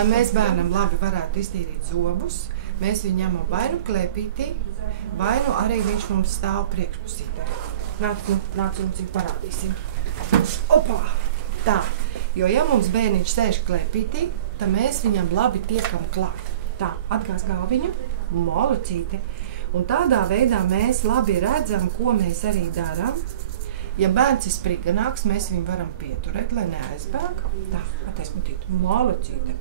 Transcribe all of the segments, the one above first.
Lai mēs bērnam labi varētu iztīrīt zobus, mēs viņu ņemam vai nu klēpītī, vai nu arī viņš mums stāv priekšpusītē. Nāc jums parādīsim. Opā! Tā, jo ja mums bērniņš sēž klēpītī, tad mēs viņam labi tiekam klāt. Tā, atgāz galviņu, molocīte. Un tādā veidā mēs labi redzam, ko mēs arī darām. Ja bērns ir spriganāks, mēs viņu varam pieturēt, lai neaizbēg. Tā, attaismutīt, molocīte.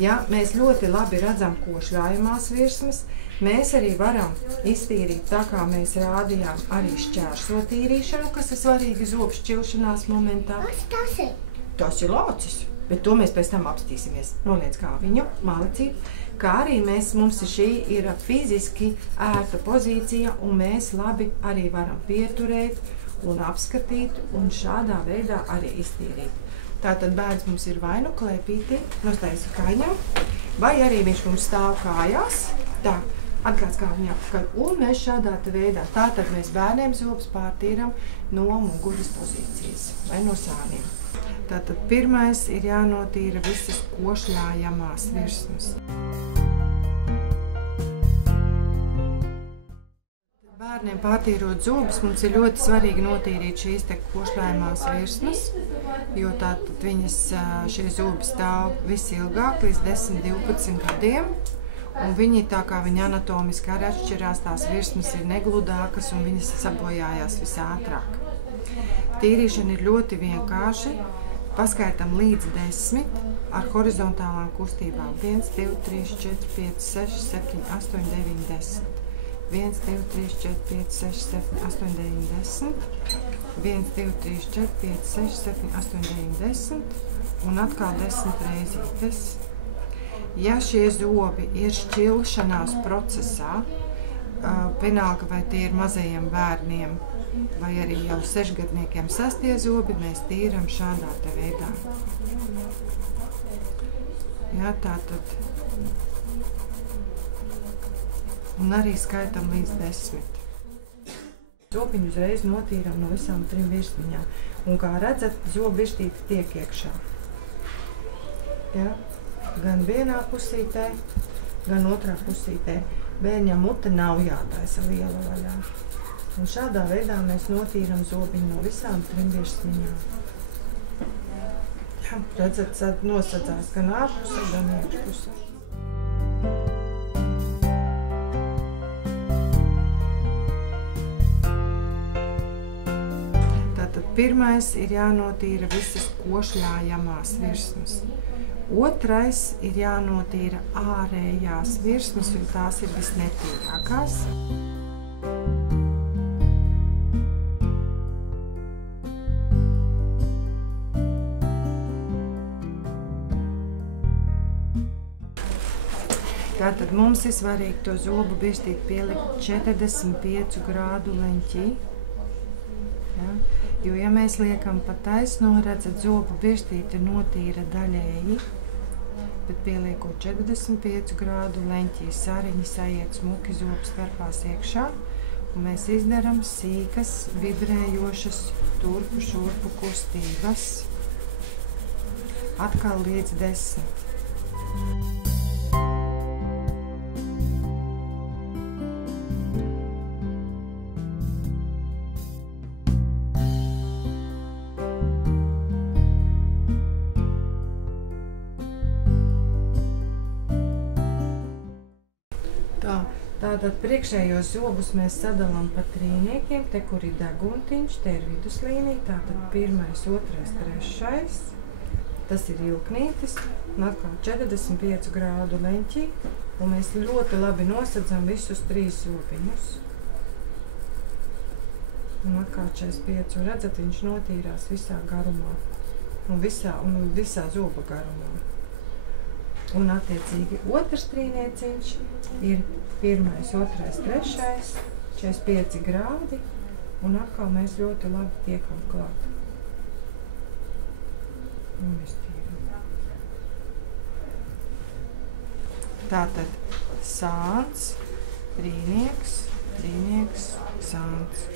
Ja, mēs ļoti labi redzam košļājumās virsmas. Mēs arī varam iztīrīt, tā kā mēs rādījām, arī šķērsotīrīšanu, kas ir svarīgi zobu šķilšanās momentā. Kas tas ir? Tas ir lācis, bet to mēs pēc tam apstīsimies. Noliec kāviņu, malicīt. Kā arī mums šī ir fiziski ērta pozīcija, un mēs labi arī varam pieturēt un apskatīt, un šādā veidā arī iztīrīt. Tātad bērns mums ir vai nu klēpītī, nostājas kājām, vai arī viņš mums stāv kājās. Tā. Atgāz galviņā apakaļ, un mēs šādā veidā. Tātad mēs bērniem zobus pārtīram no muguras pozīcijas vai no sāniem. Tātad pirmais ir jānotīra visas košļājamās virsmas. Bērniem pārtīrot zobus, mums ir ļoti svarīgi notīrīt šīs te košļājamās virsmas, jo tātad šie zobi stāv visilgāk, līdz 10–12 gadiem. Un viņi, tā kā viņi anatomiski arī atšķirās, tās virsmas ir negludākas un viņas sabojājās visātrāk. Tīrīšana ir ļoti vienkārši. Paskaitam līdz 10 ar horizontālām kustībām. 1, 2, 3, 4, 5, 6, 7, 8, 9, 10. 1, 2, 3, 4, 5, 6, 7, 8, 9, 10. 1, 2, 3, 4, 5, 6, 7, 8, 9, 10. Un atkal 10 reizītes. Ja šie zobi ir šķilšanās procesā, vienalga vai tie ir mazajiem bērniem vai arī jau 6-gadniekiem sastie zobi, mēs tīram šādā te veidā. Jā, tātad. Un arī skaitam līdz 10. Zobiņu uzreiz notīram no visām 3 virsmiņām. Un kā redzat, zobu virstīte tiek iekšā. Jā. Gan vienā pusītē, gan otrā pusītē. Bērņam mute nav jātaisa liela vaļā. Un šādā veidā mēs notīram zobiņu no visām 3 virsmiņām. Redzat, nosadzās gan ārpusē, gan iekšpusē. Tātad pirmais ir jānotīra visas košļājamās virsmas. Otrais ir jānotīra ārējās virsmas, jo tās ir visnetīrākās. Tātad mums ir svarīgi to zobu birstīt pielikt 45 grādu leņķī. Ja? Jo, ja mēs liekam pa taisno, redzat, zobu birstīte notīra daļēji, bet pieliekot 45 grādu leņķī, sariņi saiet smuki zobu starpās iekšā, un mēs izdaram sīkas, vibrējošas turpu šurpu kustības. Atkal līdz 10. Tātad priekšējos zobus mēs sadalām pa trīniekiem, te, kur ir deguntiņš, te ir viduslīnija, tātad 1, 2, 3. Tas ir ilknītis, un atkal 45 grādu leņķī, un mēs ļoti labi nosadzam visus 3 zobiņus. Un atkal 45, redzat, viņš notīrās visā garumā, un visā zoba garumā. Un attiecīgi otrs trīnieciņš ir 1, 2, 3, 45 grādi, un atkal mēs ļoti labi tiekam klāt. Un mēs tīram. Tātad sāns, trīnieks, sāns.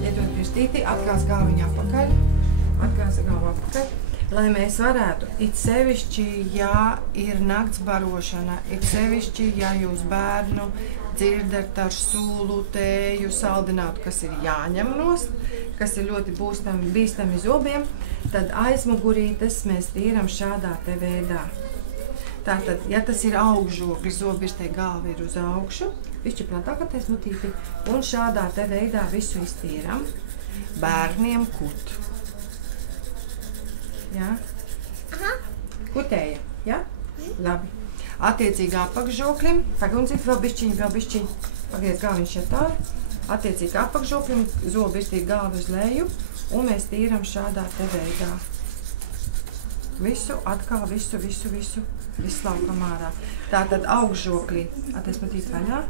Iedod virstīti, atgāz galviņu apakaļ, atgāza galvu apakaļ. lai mēs varētu, it sevišķi, ja ir nakts barošana, it sevišķi, ja jūs bērnu dzirdat ar sūlu, tēju, saldinātu, kas ir jāņem nost, kas ir ļoti bīstami zobiem, tad aizmugurītes mēs tīram šādā te veidā. Tātad, ja tas ir augšžoklis, zobirstē galva ir uz augšu, višķi platākaties mutīti, un šādā te veidā visu iztīram. Bērniem kut. Jā? Kutēja, jā? Labi. Attiecīgi apakšžoklim, pagundzīt vēl bišķiņ, pagriez galviņš šeit tā. Attiecīgi apakšžoklim, zobi iztīk galvu uz leju, un mēs tīram šādā te veidā. Visu, atkal visu laukam ārā. Tātad augšžoklī, attiecīgi vaļā,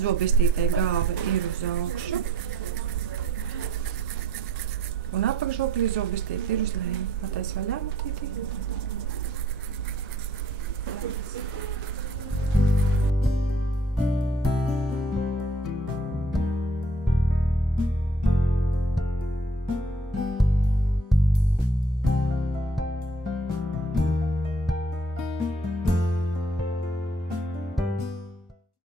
zobi iztītai galva ir uz augšu. Un apakšžoklī zobi iztīti ir uz leju. Atais vaļā, mutītī.